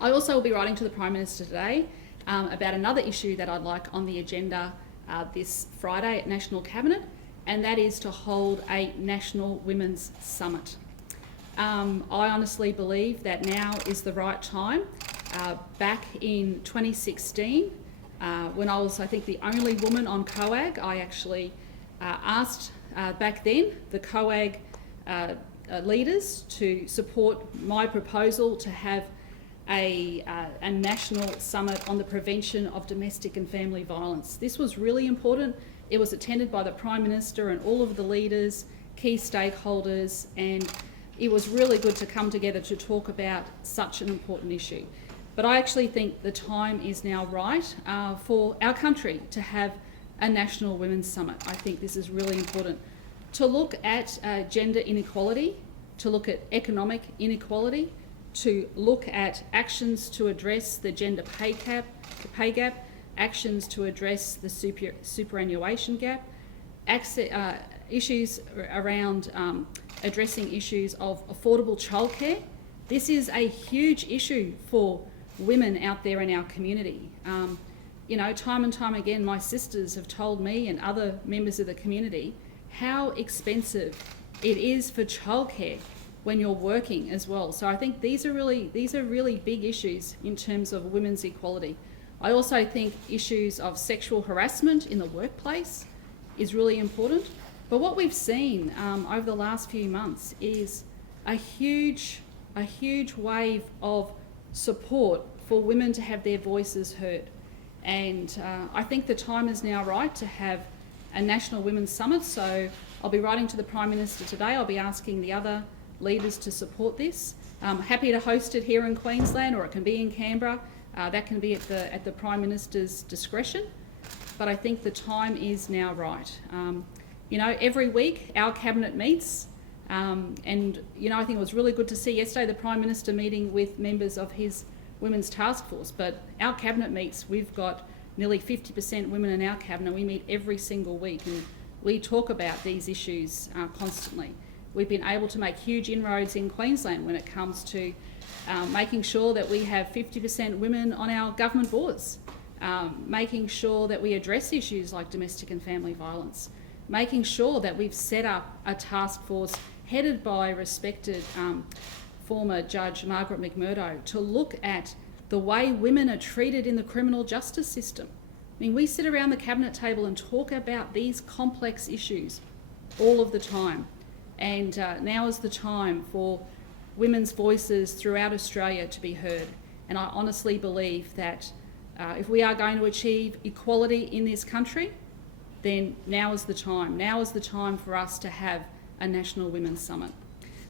I also will be writing to the Prime Minister today about another issue that I'd like on the agenda this Friday at National Cabinet, and that is to hold a National Women's Summit. I honestly believe that now is the right time. Back in 2016, when I was, I think, the only woman on COAG, I actually asked back then the COAG leaders to support my proposal to have a national summit on the prevention of domestic and family violence. This was really important. It was attended by the Prime Minister and all of the leaders, key stakeholders, and it was really good to come together to talk about such an important issue. But I actually think the time is now right for our country to have a National Women's Summit. I think this is really important. To look at gender inequality, to look at economic inequality, to look at actions to address the gender pay gap, actions to address the superannuation gap, issues around addressing issues of affordable childcare. This is a huge issue for women out there in our community. You know, time and time again, my sisters have told me and other members of the community how expensive it is for childcare when you're working as well. So I think these are really big issues in terms of women's equality. I also think issues of sexual harassment in the workplace is really important. But what we've seen over the last few months is a huge wave of support for women to have their voices heard. And I think the time is now right to have a National Women's Summit. So I'll be writing to the Prime Minister today. I'll be asking the other leaders to support this. I'm happy to host it here in Queensland, or it can be in Canberra. That can be at the Prime Minister's discretion. But I think the time is now right. You know, every week our Cabinet meets, and you know, I think it was really good to see yesterday the Prime Minister meeting with members of his Women's Task Force. But our Cabinet meets, we've got nearly 50% women in our Cabinet. We meet every single week and we talk about these issues constantly. We've been able to make huge inroads in Queensland when it comes to making sure that we have 50% women on our government boards, making sure that we address issues like domestic and family violence, making sure that we've set up a task force headed by respected former Judge Margaret McMurdo to look at the way women are treated in the criminal justice system. I mean, we sit around the Cabinet table and talk about these complex issues all of the time. And now is the time for women's voices throughout Australia to be heard. And I honestly believe that if we are going to achieve equality in this country, then now is the time. Now is the time for us to have a National Women's Summit.